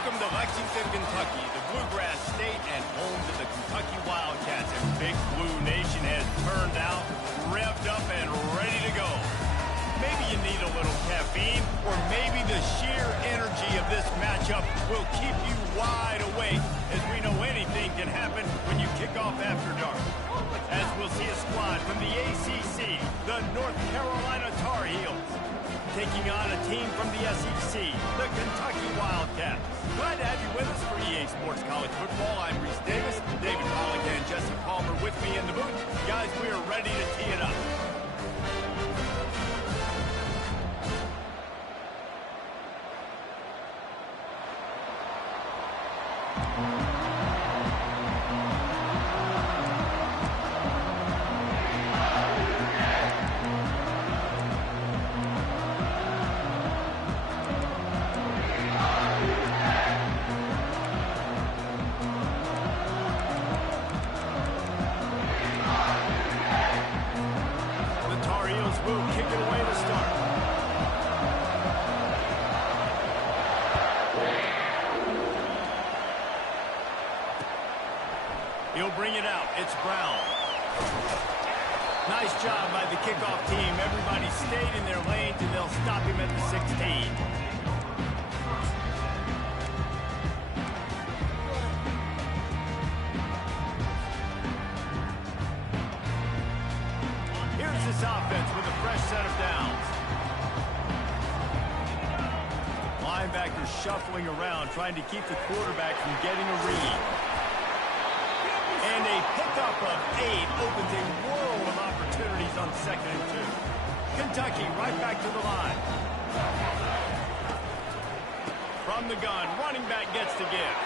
Welcome to Lexington, Kentucky, the Bluegrass State and home to the Kentucky Wildcats. And Big Blue Nation has turned out, revved up, and ready to go. Maybe you need a little caffeine, or maybe the sheer energy of this matchup will keep you wide awake, as we know anything can happen when you kick off after dark. As we'll see a squad from the ACC, the North Carolina Tar Heels, taking on a team from the SEC, the Kentucky Wildcats. Glad to have you with us for EA Sports College Football. I'm Reese Davis, David Pollock and Jesse Palmer with me in the booth. Guys, we are ready to tee it up. He'll bring it out. It's Brown. Nice job by the kickoff team. Everybody stayed in their lanes, and they'll stop him at the 16. Here's this offense with a fresh set of downs. Linebackers shuffling around, trying to keep the quarterback from getting a read. And a pickup of 8 opens a world of opportunities on 2nd and 2. Kentucky right back to the line. From the gun, running back gets to give.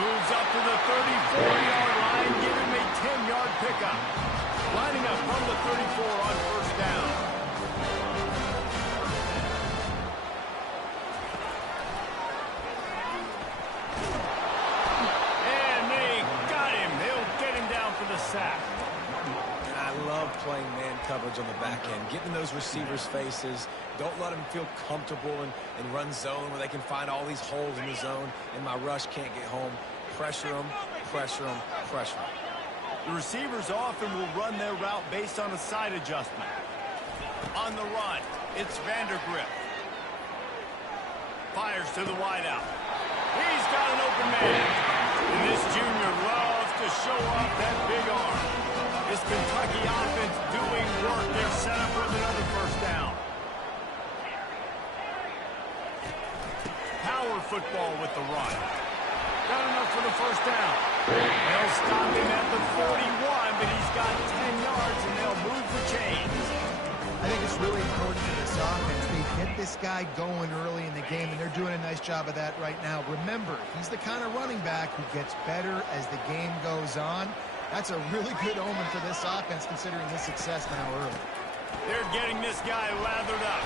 Moves up to the 34-yard line, give him a 10-yard pickup. Lining up from the 34 on first down. Sack. And I love playing man coverage on the back end, getting in those receivers' faces. Don't let them feel comfortable and run zone where they can find all these holes in the zone, and my rush can't get home. Pressure them, pressure them, pressure them. The receivers often will run their route based on a side adjustment. On the run, it's Vandergrift. Fires to the wideout. He's got an open man. And this junior loves to show off that big arm. This Kentucky offense doing work. They're set up with another first down. Power football with the run. Got enough for the first down. They'll stop him at the 41, but he's got 10 yards, and they'll move the chains. I think it's really important to this offense. They get this guy going early in the game, and they're doing a nice job of that right now. Remember, he's the kind of running back who gets better as the game goes on. That's a really good omen for this offense, considering his success now early. They're getting this guy lathered up.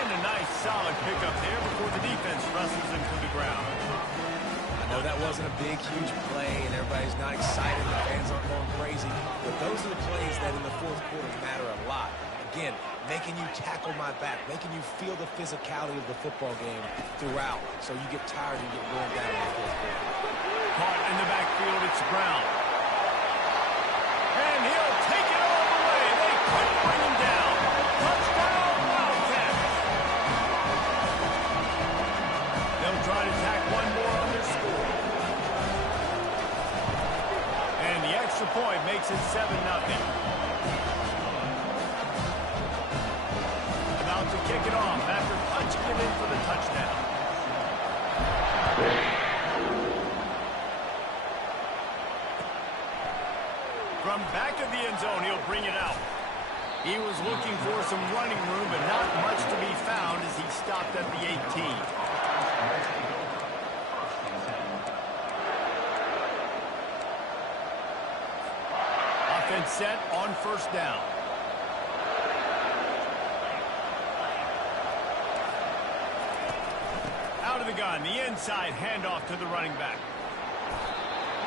And a nice, solid pickup there before the defense wrestles him to the ground. I know that wasn't a big, huge play, and everybody's not excited. The fans aren't going crazy. But those are the plays that in the fourth quarter matter a lot. Again, making you tackle my back, making you feel the physicality of the football game throughout, so you get tired and get worn down in the fourth quarter. Caught in the backfield, it's Brown. And he'll take it all the way. They couldn't bring him down. Touchdown, Wildcats. They'll try to tack one more on their score. And the extra point makes it 7-0. To kick it off after punching it in for the touchdown. From back of the end zone, he'll bring it out. He was looking for some running room, but not much to be found as he stopped at the 18. Offense set on first down. Out of the gun, the inside handoff to the running back.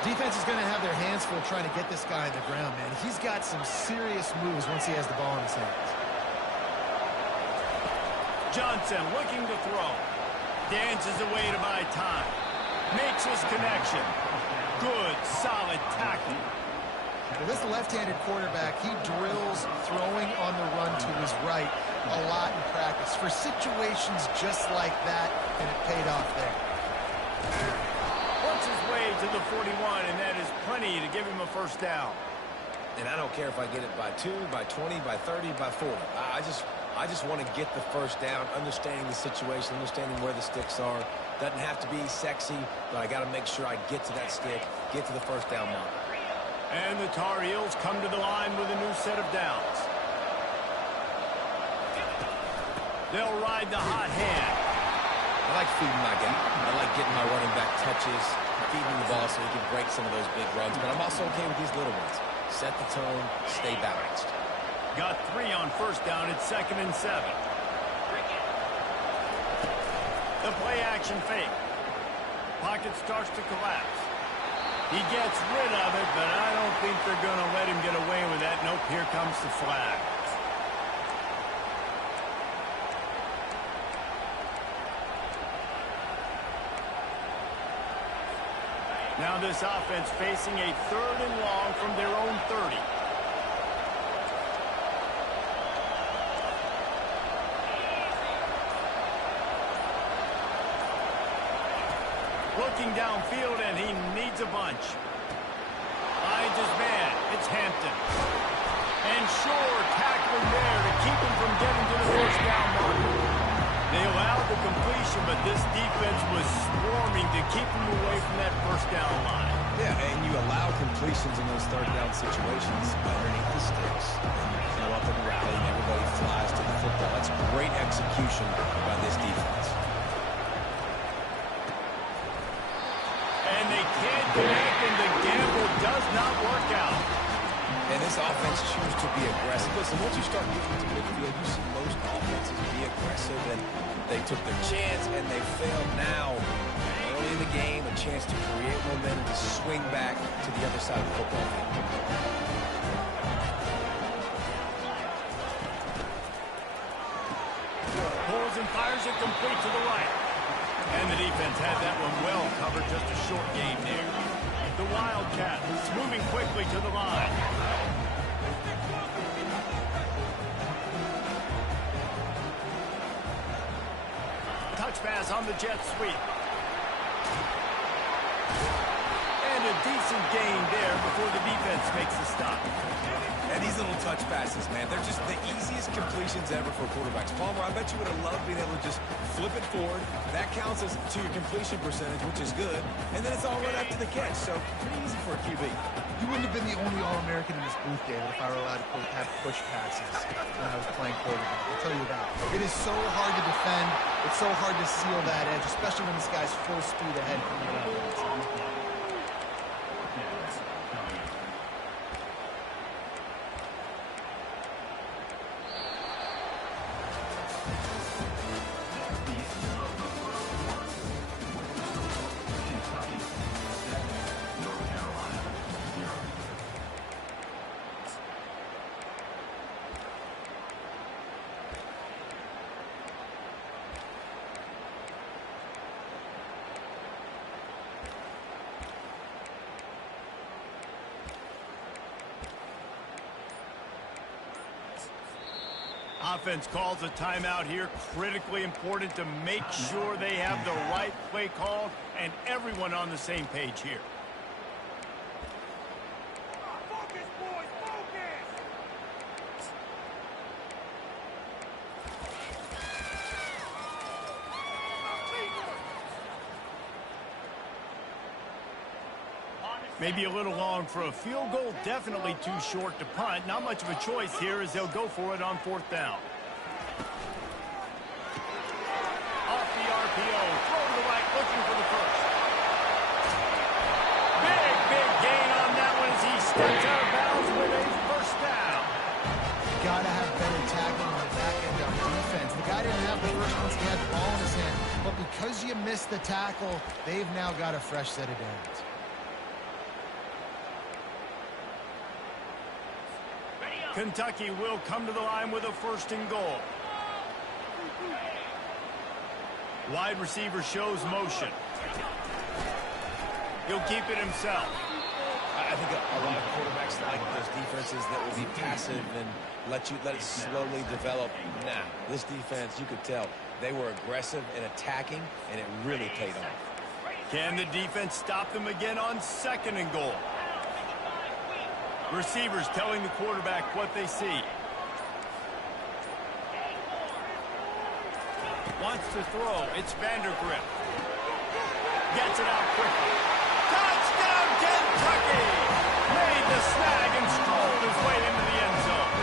Defense is going to have their hands full trying to get this guy on the ground, man. He's got some serious moves once he has the ball in his hands. Johnson looking to throw. Dances away to buy makes his connection. Good, solid tackle. Well, this left-handed quarterback, he drills throwing on the run to his right a lot in practice for situations just like that, and it paid off there. Works his way to the 41, and that is plenty to give him a first down. And I don't care if I get it by 2, by 20, by 30, by 40. I just want to get the first down, understanding the situation, understanding where the sticks are. Doesn't have to be sexy, but I got to make sure I get to that stick, get to the first down mark. And the Tar Heels come to the line with a new set of downs. They'll ride the hot hand. I like feeding my guy. I like getting my running back touches, feeding the ball so he can break some of those big runs, but I'm also okay with these little ones. Set the tone, stay balanced. Got 3 on first down. It's 2nd and 7. The play action fake. Pocket starts to collapse. He gets rid of it, but I don't think they're going to let him get away with that. Nope, here comes the flag. Now this offense facing a 3rd and long from their own 30. Looking downfield, and he needs a bunch. Finds his man. It's Hampton. And sure, tackling there to keep him from getting to the first down marker. They allowed the completion, but this defense was swarming to keep him away from that first down line. Yeah, and you allow completions in those 3rd down situations underneath the sticks. And you come up and rally, and everybody flies to the football. That's great execution by this defense. And they can't connect, and the gamble does not work out. And this offense chooses to be aggressive. Listen, once you start getting to midfield, you see most offenses be aggressive, and they took their chance, and they failed. Now, early in the game, a chance to create momentum, to swing back to the other side of the football field. Pulls and fires it complete to the right. And the defense had that one well covered. Just a short game there. The Wildcats moving quickly to the line. Touch pass on the jet sweep. And a decent gain there before the defense makes the stop. And these little touch passes, man, they're just the easiest completions ever for quarterbacks. Palmer, I bet you would have loved being able to just flip it forward. That counts as to your completion percentage, which is good. And then it's all right after the catch, so pretty easy for a QB. You wouldn't have been the only All-American in this booth, David, if I were allowed to have push passes when I was playing quarterback. I'll tell you that. It is so hard to defend. It's so hard to seal that edge, especially when this guy's full speed ahead from the offense. Offense calls a timeout here. Critically important to make sure they have the right play called and everyone on the same page here. Focus, boys, focus! Maybe a little long for a field goal. Definitely too short to punt. Not much of a choice here as they'll go for it on 4th down. Off the RPO. Throw to the right, looking for the first. Big gain on that one as he steps out of bounds with a first down. You got to have better tackling on the back end on defense. The guy didn't have the first once he had the ball in his hand, but because you missed the tackle, they've now got a fresh set of downs. Kentucky will come to the line with a 1st and goal. Wide receiver shows motion. He'll keep it himself. I think a lot of quarterbacks like those defenses that will be passive and let it slowly develop. Nah, this defense, you could tell, they were aggressive and attacking, and it really paid off. Can the defense stop them again on 2nd and goal? Receivers telling the quarterback what they see. Wants to throw. It's Vandergrift. Gets it out quickly. Touchdown, Kentucky! Made the snag and strolled his way into the end zone.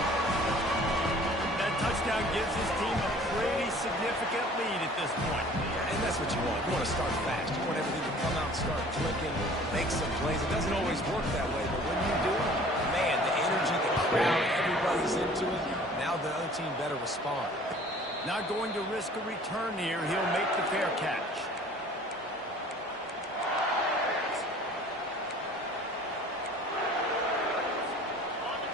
That touchdown gives his team a pretty significant lead at this point. And that's what you want. You want to start fast. You want everything to come out, start clicking, make some plays. It doesn't always work that way, but when you do, man, the energy, the crowd, everybody's into it. Now the other team better respond. Not going to risk a return here. He'll make the fair catch.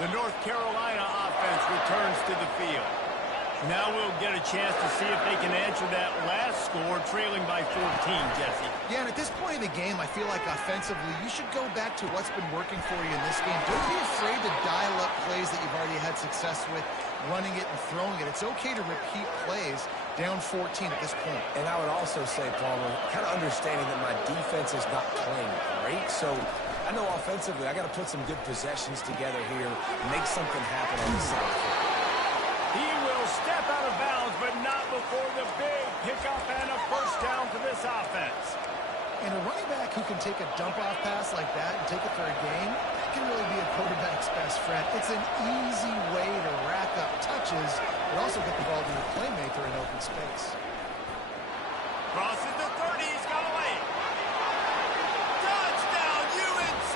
The North Carolina offense returns to the field. Now we'll get a chance to see if they can answer that last score, trailing by 14, Jesse. Yeah, and at this point of the game, I feel like offensively, you should go back to what's been working for you in this game. Don't be afraid to dial up plays that you've already had success with, running it and throwing it. It's okay to repeat plays down 14 at this point. And I would also say, Palmer, kind of understanding that my defense is not playing great, so I know offensively I got to put some good possessions together here, make something happen on the side. He will step out of bounds, but not before the big pickup and a first down for this offense. And a running back who can take a dump-off pass like that and take it for a game, that can really be a quarterback's best friend. It's an easy way to rack up touches, but also get the ball to your playmaker in open space. Crosses the 30, he's got away. Touchdown, UNC!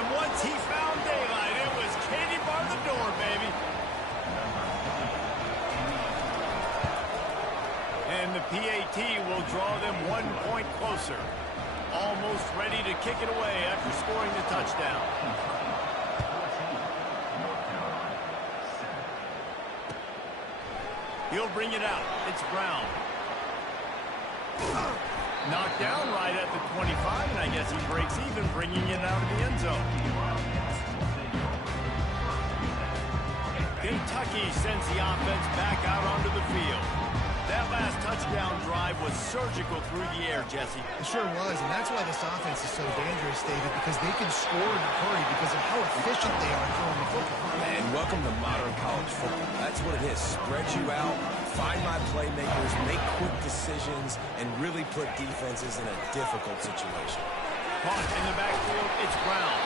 And once he found daylight, it was Katie bar the door, baby. And the PAT will draw them 1 point closer. Almost ready to kick it away after scoring the touchdown. He'll bring it out. It's Brown. Knocked down right at the 25, and I guess he breaks even, bringing it out of the end zone. Kentucky sends the offense back out onto the field. That last touchdown drive was surgical through the air, Jesse. It sure was, and that's why this offense is so dangerous, David, because they can score in a hurry because of how efficient they are throwing the football. And welcome to modern college football. That's what it is. Spread you out, find my playmakers, make quick decisions, and really put defenses in a difficult situation. Caught in the backfield, it's Brown.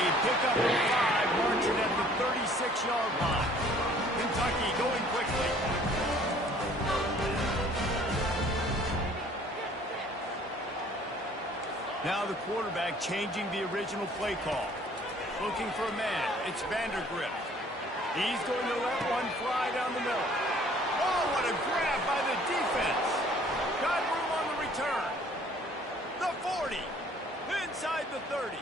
A pickup of 5, marching at the 36-yard line. Kentucky going quickly. Now the quarterback changing the original play call. Looking for a man. It's Vandergrift. He's going to let one fly down the middle. Oh, what a grab by the defense. Got room on the return. The 40. Inside the 30.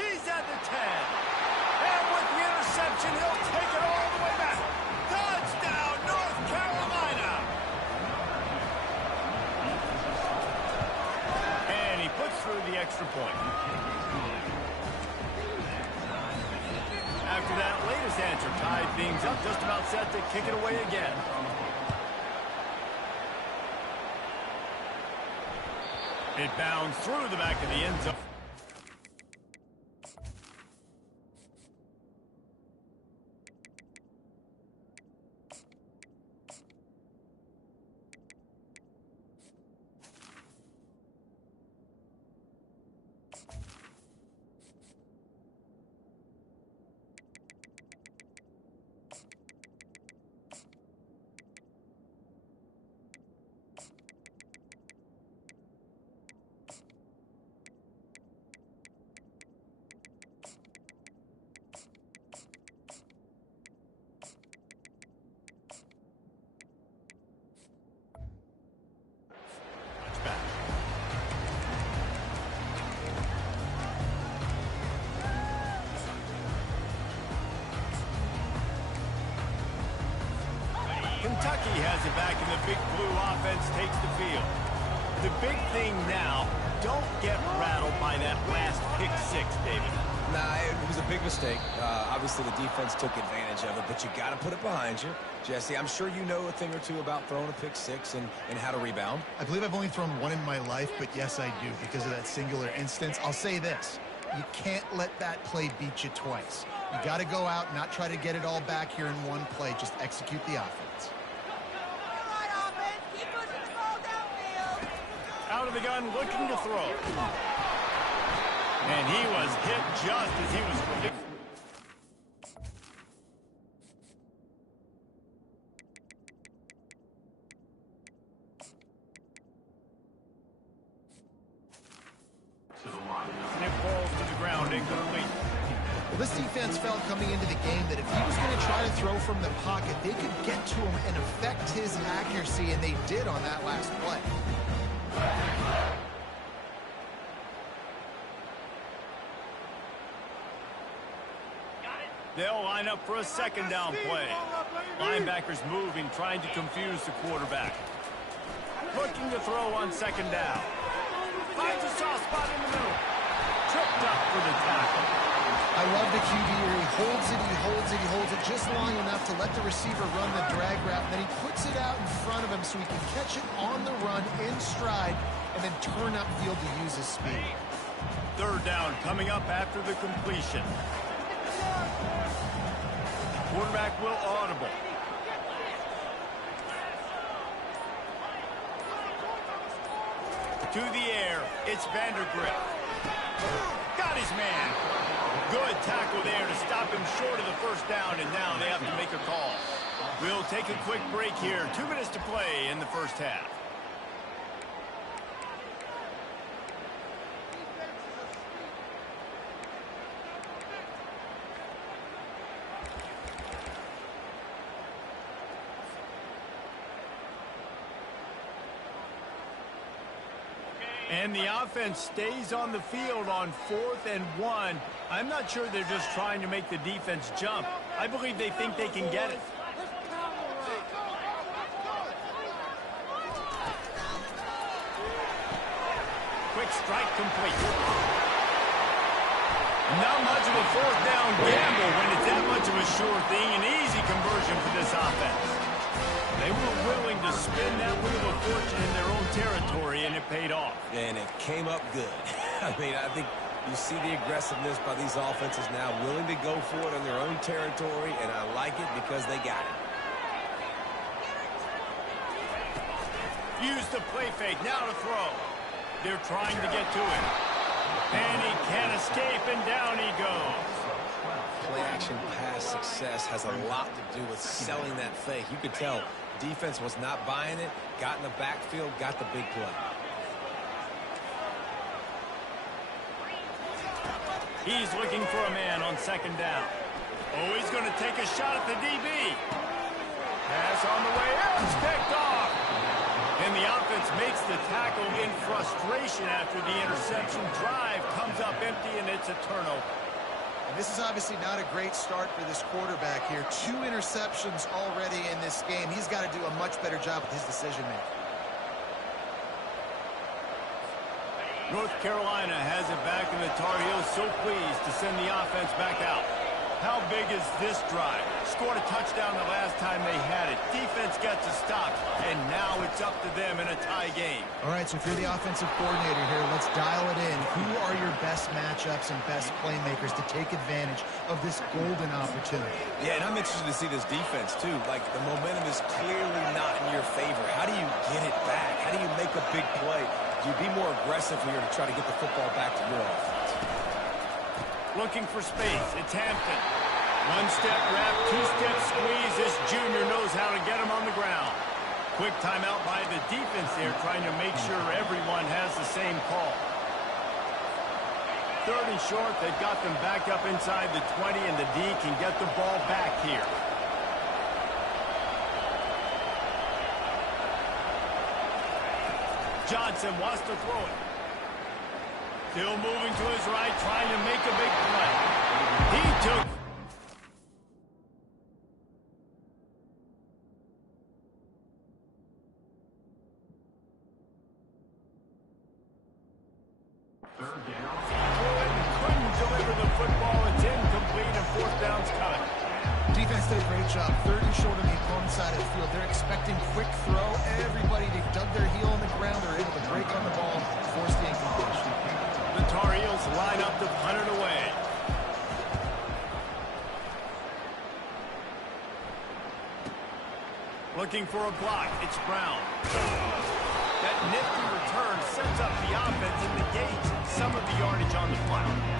He's at the 10. And with the interception, he'll take it all the way back. Touchdown, North Carolina. And he puts through the extra point. After that latest answer tied things up, just about set to kick it away again. It bounds through the back of the end zone. Kentucky has it back, and the big blue offense takes the field. The big thing now, don't get rattled that last pick six, David? Nah, it was a big mistake. Obviously, the defense took advantage of it, but you got to put it behind you. Jesse, I'm sure you know a thing or two about throwing a pick six and how to rebound. I believe I've only thrown one in my life, but yes, I do because of that singular instance. I'll say this. You can't let that play beat you twice. You got to go out, not try to get it all back here in one play. Just execute the offense. All right, offense, keep pushing the ball downfield. Out of the gun, looking to throw. And he was hit just as he was predicting. And it falls to the ground, incomplete. Well, this defense felt coming into the game that if he was going to try to throw from the pocket, they could get to him and affect his accuracy, and they did on that last play. They'll line up for a second down play. Linebackers moving, trying to confuse the quarterback. Looking to throw on second down. Finds a soft spot in the middle. Tripped up for the tackle. I love the QB where he holds it, he holds it, he holds it just long enough to let the receiver run the drag route, and then he puts it out in front of him so he can catch it on the run in stride and then turn upfield to use his speed. Third down coming up after the completion. Quarterback will audible. To the air, it's Vandergrift. Got his man. Good tackle there to stop him short of the first down, and now they have to make a call. We'll take a quick break here. 2 minutes to play in the first half. And the offense stays on the field on 4th and 1. I'm not sure they're just trying to make the defense jump. I believe they think they can get it. Quick strike complete. Not much of a 4th down gamble when it's that much of a sure thing. An easy conversion for this offense. They were willing to spin that wheel of fortune in their own territory, and it paid off. And it came up good. I mean, I think you see the aggressiveness by these offenses now, willing to go for it in their own territory, and I like it because they got it. Use the play fake, now to throw. They're trying to get to him. And he can't escape, and down he goes. Play-action pass success has a lot to do with selling that fake. You could tell defense was not buying it, got in the backfield, got the big play. He's looking for a man on second down. Oh, he's going to take a shot at the DB. Pass on the way out, it's picked off. And the offense makes the tackle in frustration after the interception. Drive comes up empty, and it's a turnover. And this is obviously not a great start for this quarterback here. 2 interceptions already in this game. He's got to do a much better job with his decision-making. North Carolina has it back, and the Tar Heels so pleased to send the offense back out. How big is this drive? Scored a touchdown the last time they had it. Defense gets a stop, and now it's up to them in a tie game. All right, so if you're the offensive coordinator here, let's dial it in. Who are your best matchups and best playmakers to take advantage of this golden opportunity? Yeah, and I'm interested to see this defense, too. Like, the momentum is clearly not in your favor. How do you get it back? How do you make a big play? Do you be more aggressive here to try to get the football back to your offense? Looking for space. It's Hampton. 1-step wrap, 2-step squeeze. This junior knows how to get him on the ground. Quick timeout by the defense there, trying to make sure everyone has the same call. 3rd and short. They've got them back up inside the 20, and the D can get the ball back here. Johnson wants to throw it. Still moving to his right, trying to make a big play. He took... couldn't deliver the football. It's incomplete and fourth down's cut. Defense did a great job. 30 short on the opponent's side of the field. They're expecting quick throw. Everybody, they dug their heel on the ground. They're able to break on the ball, force the incompletion. The Tar Heels line up to punt it away. Looking for a block. It's Brown. That nifty return sets up the offense and negates some of the yardage on the play.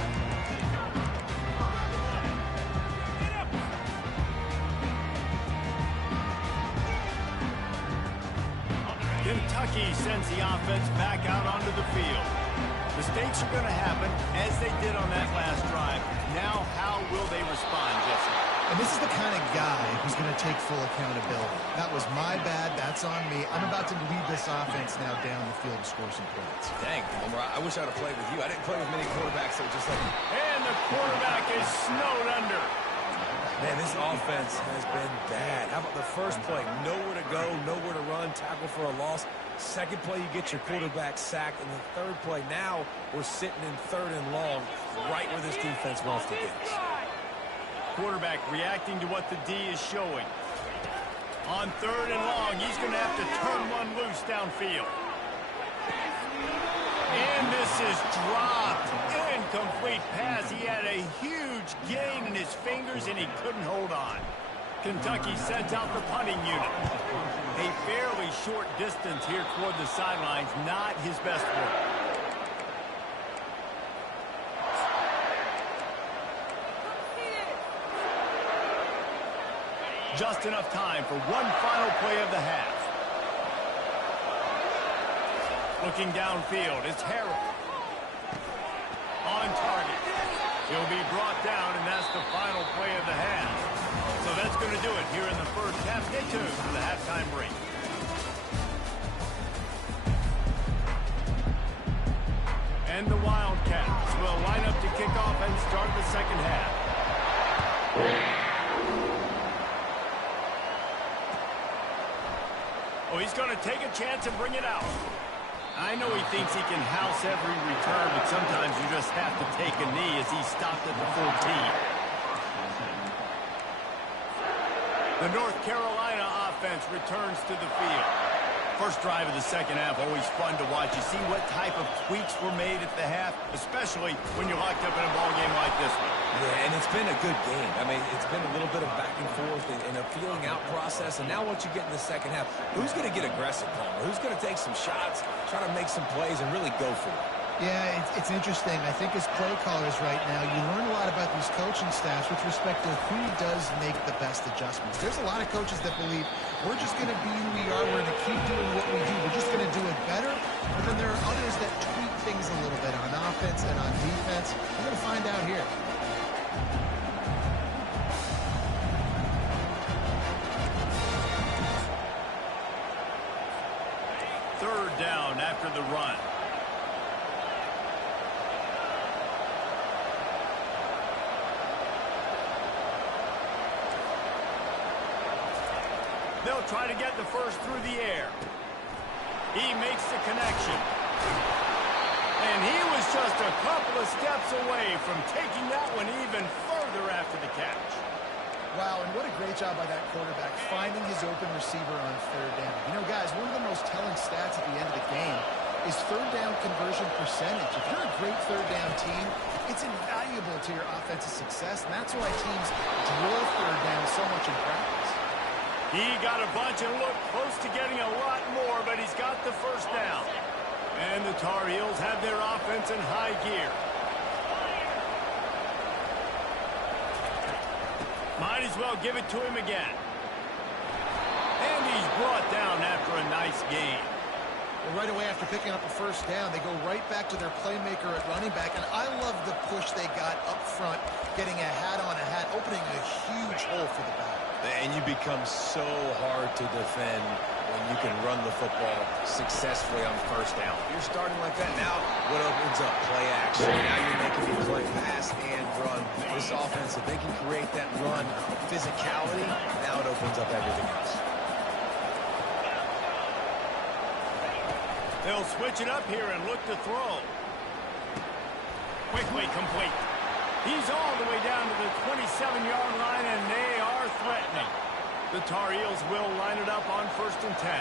Kentucky sends the offense back out onto the field. Mistakes are going to happen, as they did on that last drive. Now, how will they respond, Jesse? And this is the kind of guy who's going to take full accountability. That was my bad. That's on me. I'm about to lead this offense now down the field to score some points. Dang, Homer, I wish I'd have played with you. I didn't play with many quarterbacks that were just like you. And the quarterback is snowed under. Man, this offense has been bad. How about the first play? Nowhere to go, nowhere to run, tackle for a loss. Second play, you get your quarterback sacked. And the third play, now we're sitting in third and long, right where this defense wants to get us. Quarterback reacting to what the D is showing. On third and long, he's going to have to turn one loose downfield. And this is dropped. Incomplete pass. He had a huge gain in his fingers, and he couldn't hold on. Kentucky sends out the punting unit. A fairly short distance here toward the sidelines. Not his best work. Just enough time for one final play of the half. Looking downfield, it's Harrell. On target. He'll be brought down, and that's the final play of the half. So that's going to do it here in the first half. Stay tuned for the halftime break. And the Wildcats will line up to kick off and start the second half. Oh, he's going to take a chance and bring it out. I know he thinks he can house every return, but sometimes you just have to take a knee as he stopped at the 14. The North Carolina offense returns to the field. First drive of the second half, always fun to watch. You see what type of tweaks were made at the half, especially when you're locked up in a ball game like this one. Yeah, and it's been a good game. I mean, it's been a little bit of back and forth and a feeling out process. And now once you get in the second half, who's going to get aggressive, Palmer? Who's going to take some shots, try to make some plays, and really go for it? Yeah, it's interesting. I think as play callers right now, you learn a lot about these coaching staffs with respect to who does make the best adjustments. There's a lot of coaches that believe we're just going to be who we are. We're going to keep doing what we do. We're just going to do it better. But then there are others that tweak things a little bit on offense and on defense. We're going to find out here. Third down after the run. They'll try to get the first through the air. He makes the connection. And he was just a couple of steps away from taking that one even further after the catch. Wow, and what a great job by that quarterback finding his open receiver on third down. You know, guys, one of the most telling stats at the end of the game is third down conversion percentage. If you're a great third down team, it's invaluable to your offensive success, and that's why teams drill third down so much in practice. He got a bunch and looked close to getting a lot more, but he's got the first down. And the Tar Heels have their offense in high gear. Might as well give it to him again. And he's brought down after a nice gain. Well, right away after picking up a first down, they go right back to their playmaker at running back. And I love the push they got up front, getting a hat on a hat, opening a huge hole for the back. And you become so hard to defend when you can run the football successfully on first down. You're starting like that now, what opens up? Play action. Now you're making you play pass and run. This offense, if they can create that run physicality, now it opens up everything else. They'll switch it up here and look to throw. quickly complete. He's all the way down to the 27-yard line, and they are threatening. The Tar Heels will line it up on 1st and 10.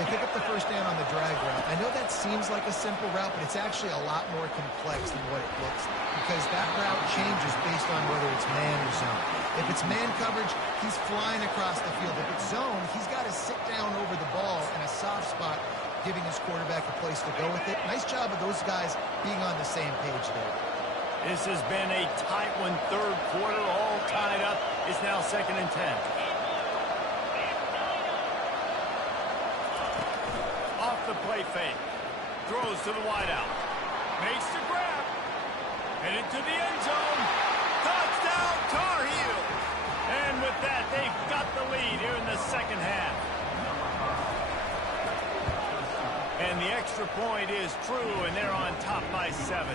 They pick up the first down on the drag route. I know that seems like a simple route, but it's actually a lot more complex than what it looks like, because that route changes based on whether it's man or zone. If it's man coverage, he's flying across the field. If it's zone, he's got to sit down over the ball in a soft spot, giving his quarterback a place to go with it. Nice job of those guys being on the same page there. This has been a tight one, 3rd quarter, all tied up. It's now 2nd and 10. Off the play fake. Throws to the wideout. Makes the grab. Headed to the end zone. Touchdown, Tar Heels. And with that, they've got the lead here in the 2nd half. And the extra point is true, and they're on top by 7.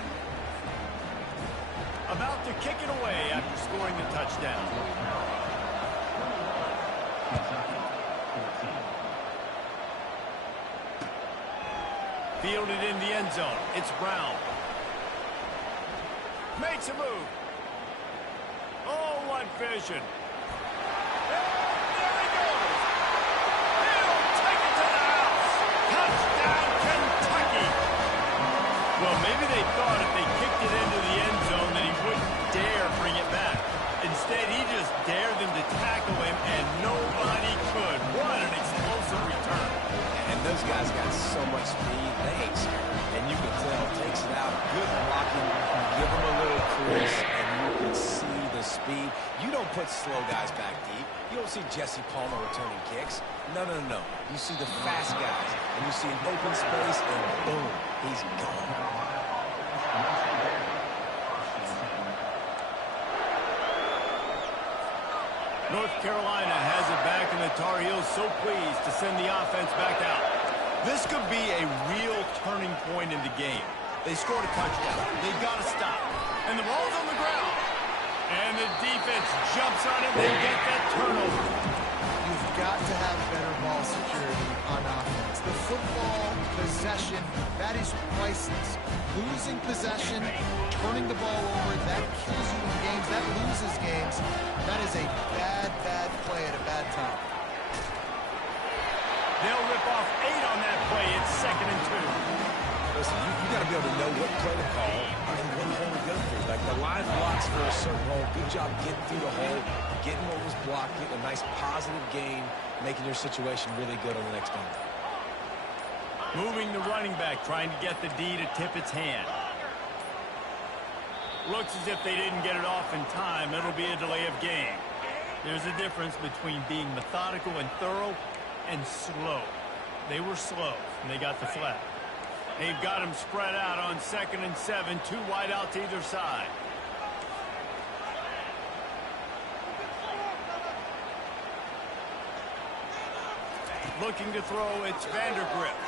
About to kick it away after scoring the touchdown. Fielded in the end zone. It's Brown. Makes a move. Oh, what vision. And there he goes. He'll take it to the house. Touchdown, Kentucky. Well, maybe they thought if they kicked it into the end zone that he wouldn't dare bring it back. Instead, he just dared them to tackle him, and nobody could. What an explosive return. And those guys got so much speed, they ain't scared. And you can tell, takes it out, good blocking, give them a little crease, and you can see the speed. You don't put slow guys back deep. You don't see Jesse Palmer returning kicks. No, no, no, no. You see the fast guys, and you see an open space, and boom, he's gone. North Carolina has it back, and the Tar Heels so pleased to send the offense back out. This could be a real turning point in the game. They scored a touchdown. They've got to stop. And the ball's on the ground. And the defense jumps on it. They get that turnover. You've got to have better ball security on offense. The football possession, that is priceless. Losing possession, turning the ball over, that kills you in games, that loses games. That is a bad, bad play at a bad time. They'll rip off 8 on that play. It's 2nd and 2. Listen, you got to be able to know what play to call and what hole to go through. Like the line blocks for a certain hole. Good job getting through the hole, getting what was blocked, getting a nice positive gain, making your situation really good on the next down. Moving the running back, trying to get the D to tip its hand. Looks as if they didn't get it off in time. It'll be a delay of game. There's a difference between being methodical and thorough and slow. They were slow, and they got the flag. They've got them spread out on 2nd and 7, 2 wide out to either side. Looking to throw, it's Vandergrift.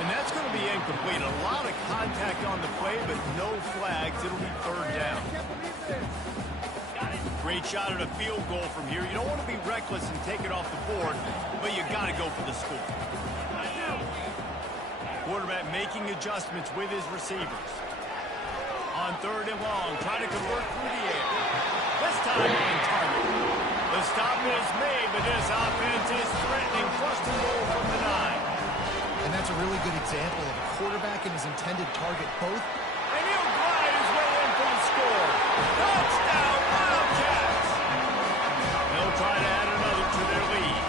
And that's going to be incomplete. A lot of contact on the play, but no flags. It'll be 3rd down. Great shot at a field goal from here. You don't want to be reckless and take it off the board, but you got to go for the score. Quarterback making adjustments with his receivers. On 3rd and long, trying to convert through the air. This time on target. The stop is made, but this offense is threatening. 1st and goal from the 9. And that's a really good example of a quarterback and his intended target both. And he'll glide his way in for the score. Touchdown, Wildcats! They'll try to add another to their lead.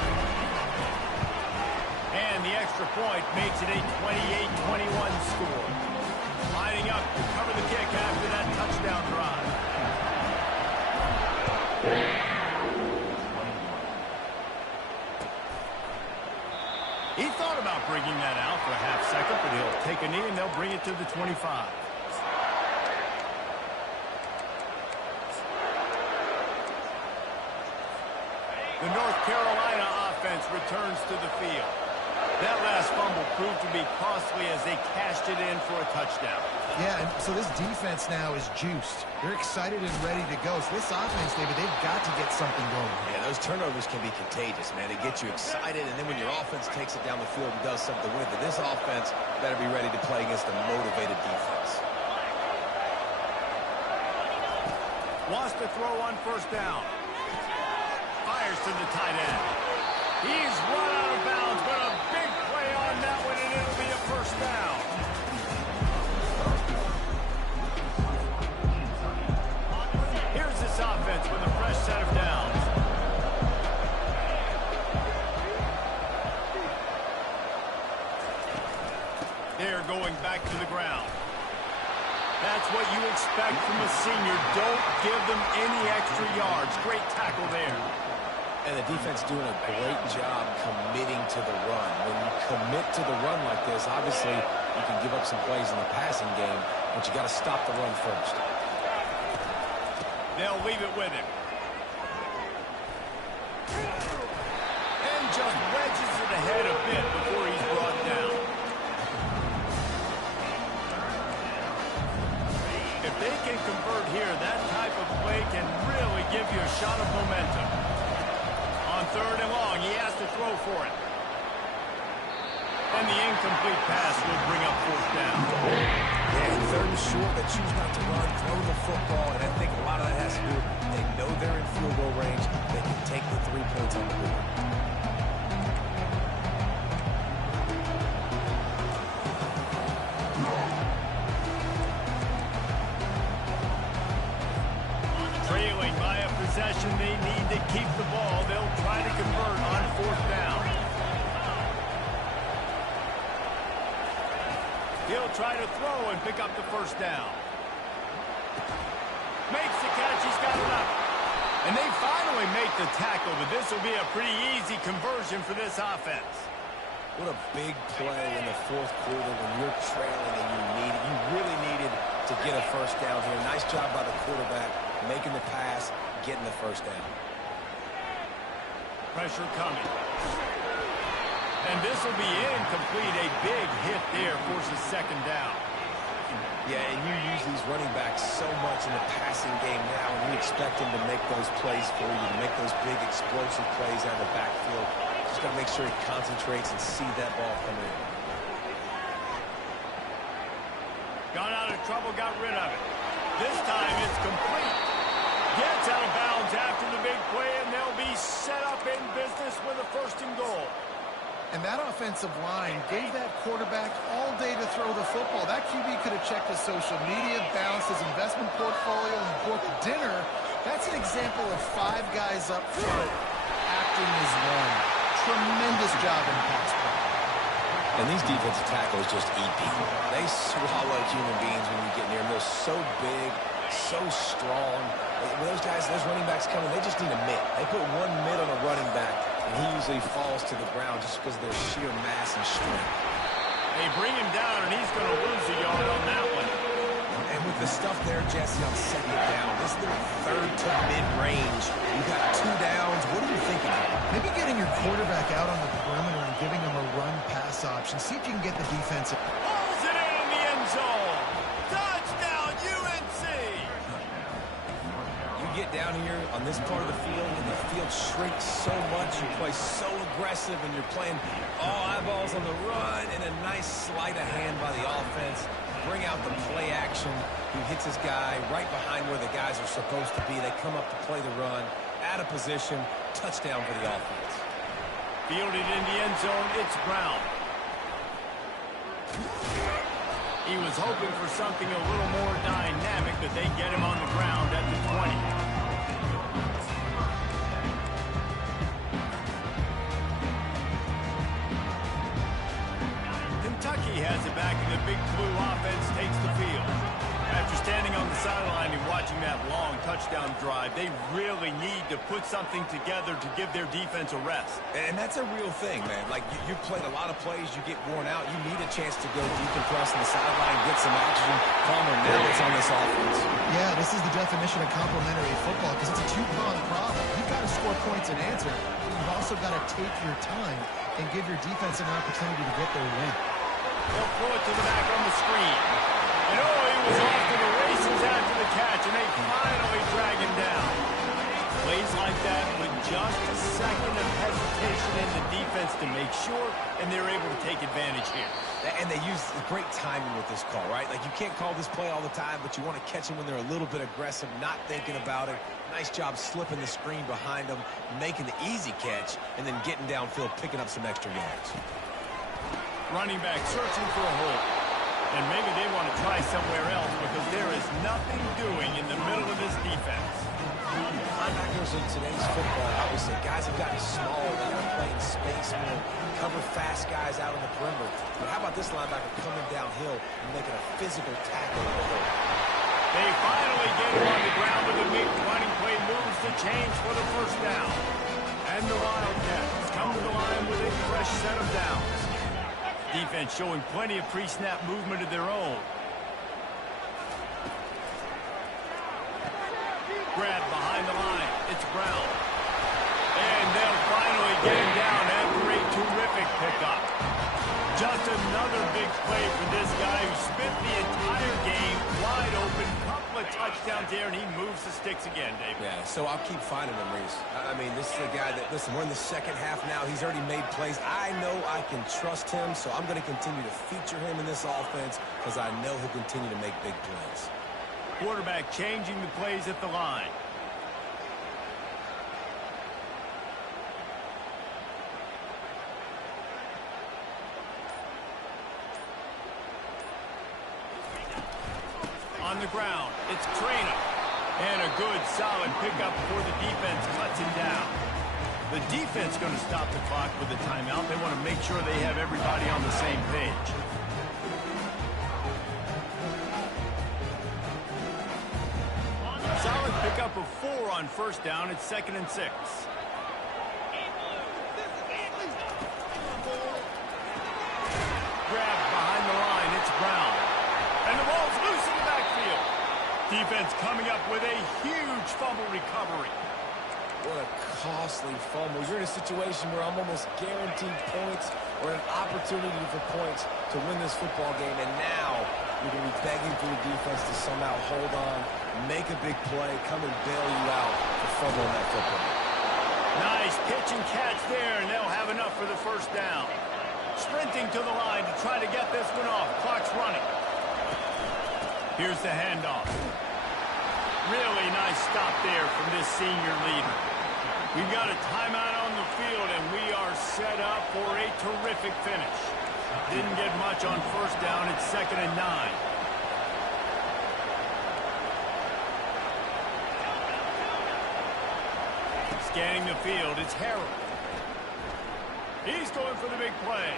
And the extra point makes it a 28-21 score. Lining up to cover the kick after that touchdown drive. He thought about bringing that out for a half second, but he'll take a knee and they'll bring it to the 25. The North Carolina offense returns to the field. That last fumble proved to be costly as they cashed it in for a touchdown. Yeah, and so this defense now is juiced. They're excited and ready to go. So this offense, David, they've got to get something going. Yeah, those turnovers can be contagious, man. They get you excited, and then when your offense takes it down the field and does something with it, this offense better be ready to play against a motivated defense. Wants to throw on first down. Fires to the tight end. He's run out of bounds, but a big play on that one, and it'll be a first down. Here's this offense with a fresh set of downs. They're going back to the ground. That's what you expect from a senior. Don't give them any extra yards. Great tackle there. And the defense doing a great job committing to the run. When you commit to the run like this, obviously you can give up some plays in the passing game, but you got to stop the run first. They'll leave it with him. And just wedges it ahead a bit before he's brought down. If they can convert here, that type of play can really give you a shot of momentum. On third and long, he has to throw for it. And the incomplete pass will bring up fourth down. Yeah, third and short, they choose not to run, throw the football, and I think a lot of that has to do with they know they're in field goal range. They can take the 3 points on the board. Trailing by a possession, they need to keep the ball. They'll try to convert on fourth down. He'll try to throw and pick up the first down. Makes the catch. He's got it up. And they finally make the tackle, but this will be a pretty easy conversion for this offense. What a big play in the fourth quarter when you're trailing and you really needed to get a first down here. Nice job by the quarterback, making the pass, getting the first down. Pressure coming. And this will be incomplete. A big hit there forces second down. Yeah, and you use these running backs so much in the passing game now, and you expect them to make those plays for you, to make those big explosive plays out of the backfield. Just got to make sure he concentrates and see that ball come in. Got out of trouble, got rid of it. This time it's complete. Gets out of bounds after the big play, and they'll be set up in business with a first and goal. And that offensive line gave that quarterback all day to throw the football. That QB could have checked his social media, balanced his investment portfolio, and booked dinner. That's an example of 5 guys up front acting as one. Tremendous job in pass play. And these defensive tackles just eat people. They swallow human beings when you get near them. They're so big, so strong. When those guys, those running backs come in, they just need a mitt. They put one mitt on a running back, and he usually falls to the ground just because of their sheer mass and strength. They bring him down, and he's going to lose a yard on that one. And with the stuff there, Jesse, on second down, this is their third to mid-range. You got 2 downs. What are you thinking here? Maybe getting your quarterback out on the perimeter and giving him a run-pass option. See if you can get the defense. Pulls it in the end zone. Touchdown, UNC! You get down here on this part of the field, and the field shrinks so much. You play so aggressive, and you're playing all eyeballs on the run, and a nice sleight of hand by the offense. Bring out the play action. He hits his guy right behind where the guys are supposed to be. They come up to play the run, out of position, touchdown for the offense. Fielded in the end zone, it's Brown. He was hoping for something a little more dynamic, but they get him on the ground at the 20. Kentucky has it back, and the big blue offense takes the field. After standing on the sideline and watching that long touchdown drive, they really need to put something together to give their defense a rest. And that's a real thing, man. Like, you played a lot of plays, you get worn out, you need a chance to go decompress on the sideline, get some oxygen. Palmer, now it's on this offense. Yeah, this is the definition of complementary football because it's a 2-pronged problem. You've got to score points and answer, but you've also got to take your time and give your defense an opportunity to get their win. They'll throw it to the back on the screen. And oh, he was off to the races after the catch, and they finally drag him down. Plays like that with just a second of hesitation, and the defense to make sure, and they're able to take advantage here. And they use great timing with this call, right? Like, you can't call this play all the time, but you want to catch them when they're a little bit aggressive, not thinking about it. Nice job slipping the screen behind them, making the easy catch, and then getting downfield, picking up some extra yards. Running back searching for a hole. And maybe they want to try somewhere else because there is nothing doing in the middle of this defense. Linebackers in today's football, obviously, guys have gotten smaller. They got to play in space more, cover fast guys out on the perimeter. But how about this linebacker coming downhill and making a physical tackle in the hole? They finally get him on the ground with a big running play, moves the change for the first down. And the Wildcats come to the line with a fresh set of downs. Defense showing plenty of pre-snap movement of their own. Grab behind the line. It's Brown. And they'll finally get him down after a terrific pickup. Just another big play for this guy who spent the entire game wide open. Couple of touchdowns there, and he moves the sticks again, David. Yeah, so I'll keep finding him, Reese. I mean, this is a guy that, listen, we're in the second half now. He's already made plays. I know I can trust him, so I'm going to continue to feature him in this offense because I know he'll continue to make big plays. Quarterback changing the plays at the line. On the ground, it's Trainer. And a good, solid pickup before the defense cuts him down. The defense going to stop the clock with a timeout. They want to make sure they have everybody on the same page. Solid pickup of 4 on first down. It's 2nd and 6. Grab behind the line. It's Brown. And the ball's loose in the backfield. Defense coming up with a huge fumble recovery. What a costly fumble. You're in a situation where I'm almost guaranteed points or an opportunity for points to win this football game. And now you're going to be begging for the defense to somehow hold on, make a big play, come and bail you out for fumbling that football. Nice pitch and catch there, and they'll have enough for the first down. Sprinting to the line to try to get this one off. Clock's running. Here's the handoff. Really nice stop there from this senior leader. We've got a timeout on the field, and we are set up for a terrific finish. Didn't get much on first down. It's 2nd and 9. Scanning the field, it's Harrell. He's going for the big play.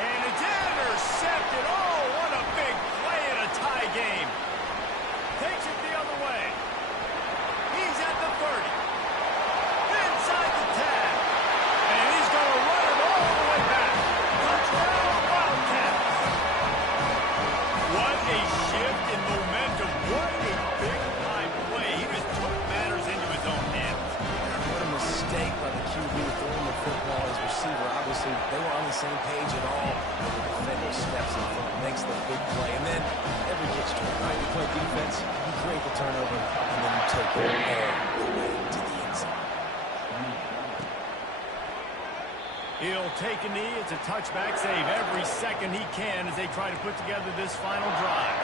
And it's intercepted. Oh, what a big play in a tie game. Takes it the other way. He's at the 30. Inside the 10. And he's going to run it all the way back. Touchdown, Wildcats. What a shift in momentum. What a big-time play. He just took matters into his own hands. What a mistake by the QB throwing the football as receiver. Obviously, they were on the same page at all. And the defender steps in front, makes the big play. And then every kick straight, right? You play defense, you create the turnover, and then you take it all the way to the end zone. He'll take a knee. It's a touchback save every second he can as they try to put together this final drive.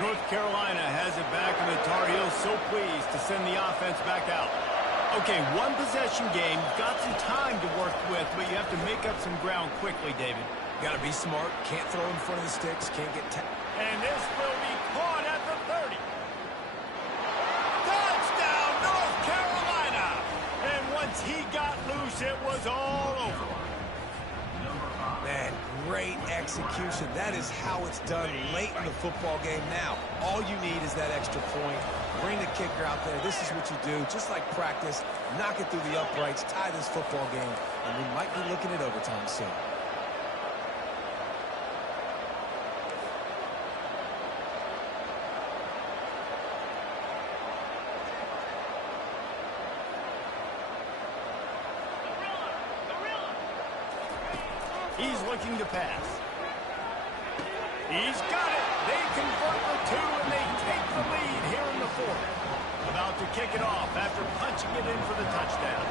North Carolina has it back, and the Tar Heels so pleased to send the offense back out. Okay, one possession game. You've got some time to work with, but you have to make up some ground quickly, David. Got to be smart. Can't throw in front of the sticks. Can't get and this will be caught at the 30. Touchdown, North Carolina! And once he got loose, it was all over. Man, great execution. That is how it's done late in the football game. Now, all you need is that extra point. Bring the kicker out there. This is what you do. Just like practice, knock it through the uprights, tie this football game, and we might be looking at overtime soon. He's looking to pass. He's got it. They convert the 2, and they take the lead here in the 4th. About to kick it off after punching it in for the touchdown.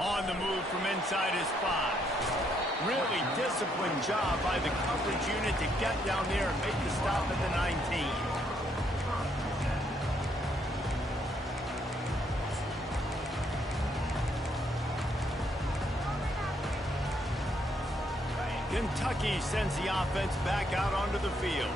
On the move from inside his 5. Really disciplined job by the coverage unit to get down there and make the stop at the 19. Kentucky sends the offense back out onto the field.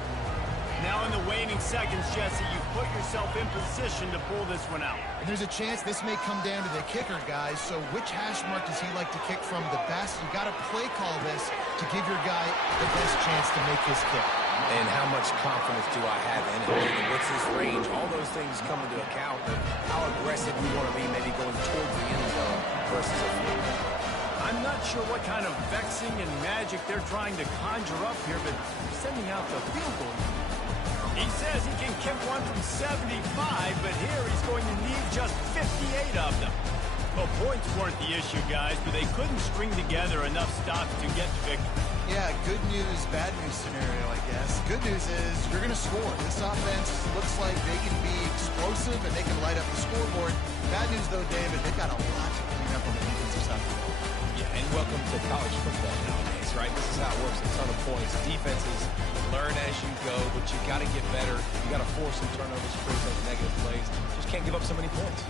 Now in the waning seconds, Jesse, you put yourself in position to pull this one out. And there's a chance this may come down to the kicker, guys. So which hash mark does he like to kick from the best? You got to play call this to give your guy the best chance to make his kick. And how much confidence do I have in it? And what's his range? All those things come into account of how aggressive you want to be, maybe going towards the end zone versus a field. I'm not sure what kind of vexing and magic they're trying to conjure up here, but sending out the field goal. He says he can kick one from 75, but here he's going to need just 58 of them. Well, points weren't the issue, guys, but they couldn't string together enough stops to get the victory. Yeah, good news, bad news scenario, I guess. Good news is you're going to score. This offense looks like they can be explosive and they can light up the scoreboard. Bad news, though, David, they've got a lot to clean up on the defensive side of the ball. Yeah, and welcome to college football nowadays, right? This is how it works, a ton of points. Defenses learn as you go, but you got to get better. You got to force some turnovers, force those negative plays. Just can't give up so many points.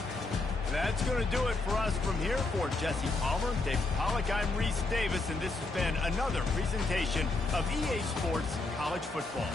That's going to do it for us from here. For Jesse Palmer, Dave Pollack, I'm Reese Davis, and this has been another presentation of EA Sports College Football.